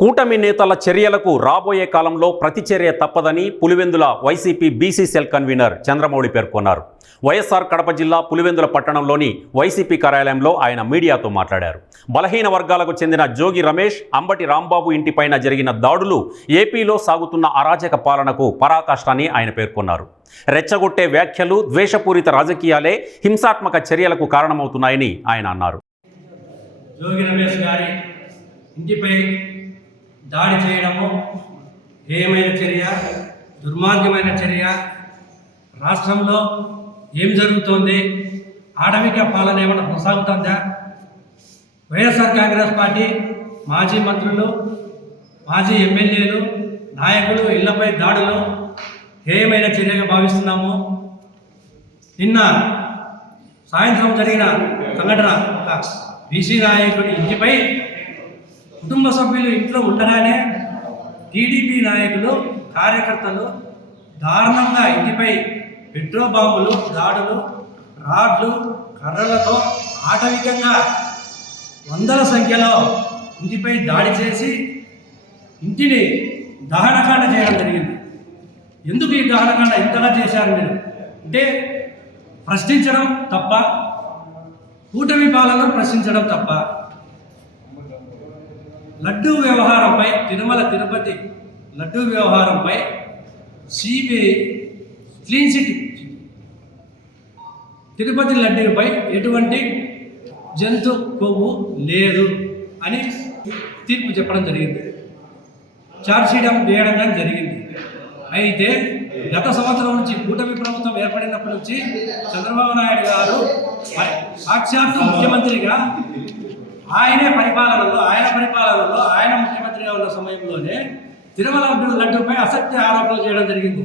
కూటమి నేతల చర్యలకు రాబోయే కాలంలో ప్రతిచర్య తప్పదని Pulivendula YCP BC cell convener Chandramouli పేర్కొన్నారు. వైఎస్ఆర్ కడప జిల్లా పులివెందుల పట్టణంలోని వైసీపీ కార్యాలయంలో ఆయన మీడియాతో మాట్లాడారు. బలహీన వర్గాలకు చెందిన జోగి రమేష్, అంబటి రాంబాబు ఇంటిపైన జరిగిన దాడులు ఏపీలో సాగుతున్న అరాచక పాలనకు పరాకాష్ఠని ఆయన పేర్కొన్నారు. రెచ్చగొట్టే వ్యాఖ్యలు, ద్వేషపూరిత రాజకీయాలే హింసాత్మక చర్యలకు కారణమవుతున్నాయని ఆయన అన్నారు. జోగి రమేష్ గారి ఇంటిపై దాడి చేయడము హేయమైన చర్య, దుర్మార్గమైన చర్య. రాష్ట్రంలో ఏం జరుగుతోంది? ఆడవిక పాలన ఏమైనా కొనసాగుతుందా? వైఎస్ఆర్ కాంగ్రెస్ పార్టీ మాజీ మంత్రులు, మాజీ ఎమ్మెల్యేలు, నాయకులు ఇళ్లపై దాడులు హేయమైన చర్యగా భావిస్తున్నాము. నిన్న సాయంత్రం జరిగిన సంఘటన, ఒక బీసీ నాయకుడి ఇంటిపై కుటుంబ సభ్యులు ఇంట్లో ఉండగానే టీడీపీ నాయకులు, కార్యకర్తలు దారుణంగా ఇంటిపై పెట్రోల్ బాంబులు, దాడులు, రాడ్లు, కర్రలతో ఆటవికంగా వందల సంఖ్యలో ఇంటిపై దాడి చేసి ఇంటిని దహనకాండ చేయడం జరిగింది. ఎందుకు ఈ దహనకాండ ఇంతగా చేశారు మీరు అంటే, ప్రశ్నించడం తప్ప, కూటమి పాలన ప్రశ్నించడం తప్ప. లడ్డూ వ్యవహారంపై, తిరుపతి లడ్డూ వ్యవహారంపై సిబిఐ క్లీన్ చిట్, తిరుపతి లడ్డూపై ఎటువంటి జంతు కొవ్వు లేదు అని తీర్పు చెప్పడం జరిగింది. ఛార్జ్షీట్ వేయడం కానీ జరిగింది. అయితే గత సంవత్సరం నుంచి కూటమి ప్రభుత్వం ఏర్పడినప్పటి నుంచి చంద్రబాబు నాయుడు గారు సాక్షాత్తు ముఖ్యమంత్రిగా ఆయన పరిపాలనలో ఆయన ముఖ్యమంత్రిగా ఉన్న సమయంలోనే తిరుమల లడ్డూపై అసత్య ఆరోపణలు చేయడం జరిగింది.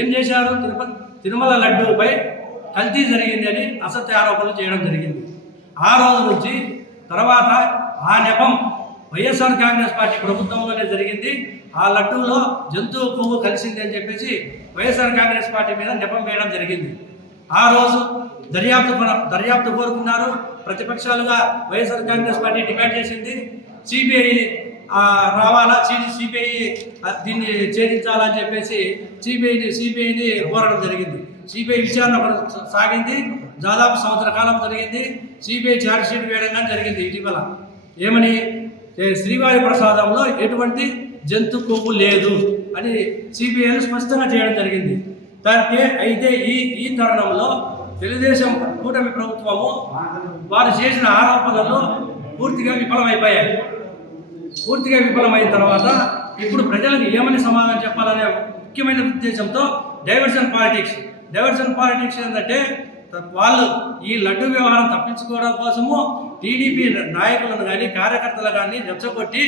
ఏం చేశారు? తిరుమల లడ్డూపై కల్తీ జరిగింది అని అసత్య ఆరోపణలు చేయడం జరిగింది. ఆ రోజు నుంచి తర్వాత ఆ నెపం వైఎస్ఆర్ కాంగ్రెస్ పార్టీ ప్రభుత్వంలోనే జరిగింది. ఆ లడ్డూలో జంతువు కొవ్వు కలిసింది అని వైఎస్ఆర్ కాంగ్రెస్ పార్టీ మీద నెపం వేయడం జరిగింది. ఆ రోజు దర్యాప్తు కోరుకున్నారు. ప్రతిపక్షాలుగా వైఎస్ఆర్ కాంగ్రెస్ పార్టీ డిమాండ్ చేసింది. సిబిఐ రావాలా, సిబిఐ దీన్ని ఛేదించాలని సిబిఐని కోరడం జరిగింది. సిబిఐ విచారణ సాగింది. దాదాపు సంవత్సర కాలం జరిగింది. సిబిఐ ఛార్జ్షీట్ వేయడం జరిగింది ఇటీవల. ఏమని? శ్రీవారి ప్రసాదంలో ఎటువంటి జంతు కొవ్వు లేదు అని సిబిఐలు స్పష్టంగా చేయడం జరిగింది. అయితే ఈ తరుణంలో తెలుగుదేశం కూటమి ప్రభుత్వము వారు చేసిన ఆరోపణలు పూర్తిగా విఫలమైపోయాయి. పూర్తిగా విఫలమైన తర్వాత ఇప్పుడు ప్రజలకు ఏమని సమాధానం చెప్పాలనే ముఖ్యమైన ఉద్దేశంతో డైవర్షన్ పాలిటిక్స్ ఏంటంటే, వాళ్ళు ఈ లడ్డు వ్యవహారం తప్పించుకోవడం కోసము టీడీపీ నాయకులను కానీ, కార్యకర్తలు కానీ రెచ్చగొట్టి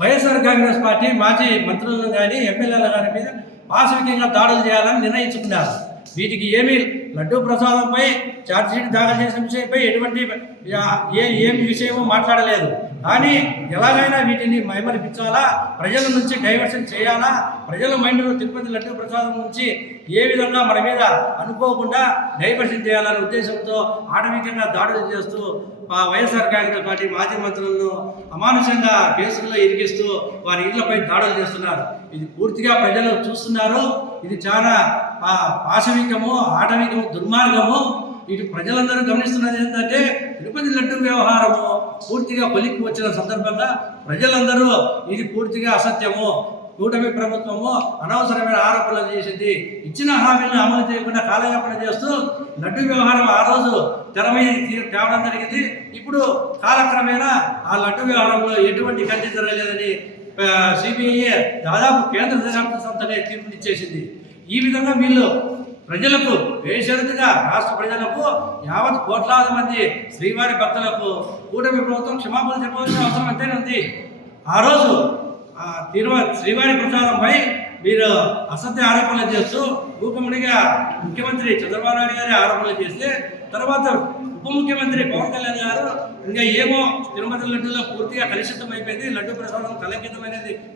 వైఎస్ఆర్ కాంగ్రెస్ పార్టీ మాజీ మంత్రులను కానీ, ఎమ్మెల్యేల కానీ మీద పాశవికంగా దాడులు చేయాలని నిర్ణయించుకున్నారు. వీటికి ఏమీ లడ్డూ ప్రసాదంపై ఛార్జ్షీట్ దాఖలు చేసిన విషయంపై ఎటువంటి ఏమి విషయమో మాట్లాడలేదు. కానీ ఎలాగైనా వీటిని మైమరిపించాలా, ప్రజల నుంచి డైవర్షన్ చేయాలా, ప్రజల మైండ్లో తిరుపతి లడ్డూ ప్రసాదం నుంచి ఏ విధంగా మన మీద అనుకోకుండా డైవర్షన్ చేయాలనే ఉద్దేశంతో ఆటవికంగా దాడులు చేస్తూ వైఎస్ఆర్ కాంగ్రెస్ పార్టీ మాజీ మంత్రులను అమానుషంగా కేసుల్లో ఇరికిస్తూ వారి ఇళ్లపై దాడులు చేస్తున్నారు. ఇది పూర్తిగా ప్రజలు చూస్తున్నారు. ఇది చాలా పాశవికము, ఆటవికము, దుర్మార్గము. ఇటు ప్రజలందరూ గమనిస్తున్నది ఏంటంటే, తిరుపతి లడ్డూ వ్యవహారము పూర్తిగా కొలిక్కి వచ్చిన సందర్భంగా ప్రజలందరూ ఇది పూర్తిగా అసత్యము, కూటమి ప్రభుత్వము అనవసరమైన ఆరోపణలు చేసింది, ఇచ్చిన హామీలను అమలు చేయకుండా కాలయాపన చేస్తూ లడ్డూ వ్యవహారం ఆ రోజు తెర మీద తేవడం జరిగింది. ఇప్పుడు కాలక్రమేణా ఆ లడ్డూ వ్యవహారంలో ఎటువంటి కల్తీ జరగలేదని సిబిఐ దాదాపు కేంద్ర దర్యాప్తు సంస్థనే తీర్పునిచ్చేసింది. ఈ విధంగా వీళ్ళు ప్రజలకు బేషరతుగా, రాష్ట్ర ప్రజలకు, యావత్ కోట్లాది మంది శ్రీవారి భక్తులకు కూటమి ప్రభుత్వం క్షమాపణ చెప్పవలసిన అవసరం అంతేనే ఉంది. ఆ రోజు శ్రీవారి ప్రసాదంపై మీరు అసత్య ఆరోపణలు చేస్తూ ముఖ్యమంత్రిగా ముఖ్యమంత్రి చంద్రబాబు నాయుడు గారి ఆరోపణలు చేస్తే, తర్వాత ఉప ముఖ్యమంత్రి పవన్ కళ్యాణ్ గారు ఇంకా ఏమో తిరుమల లడ్డూలో పూర్తిగా కలుషితం అయిపోయింది, లడ్డూ ప్రసాదం కలంకితమైనది